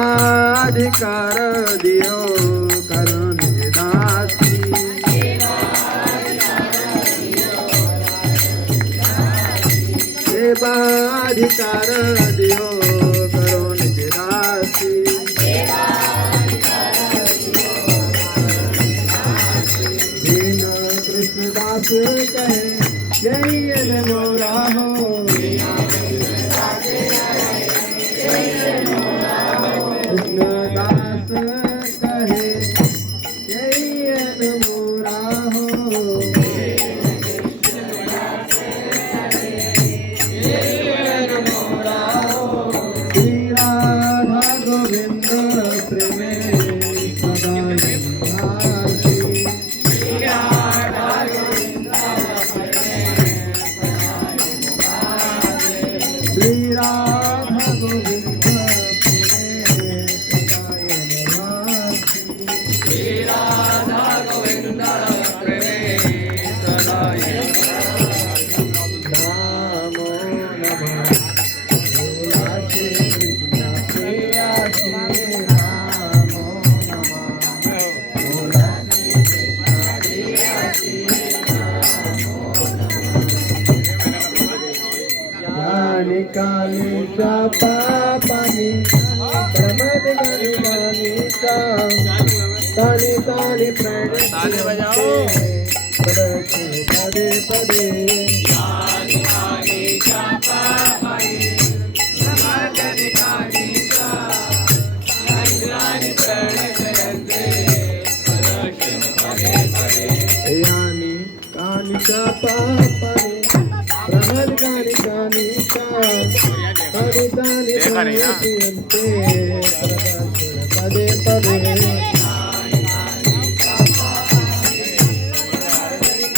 सेवाधिकार दियो करो निज दासी सेवाधिकार दियो करो निज दासी दीन कृष्णदास कहे यही मोरा हो कालिका पापानी प्रमद गानी गानी का तानी तानी प्रण ताली बजाओ पदे पदे कालिका पापानी प्रमद गानी का तानी तानी प्रण करते पदे पदे यानी कालिका पापानी प्रमद गानी गानी पदे पदे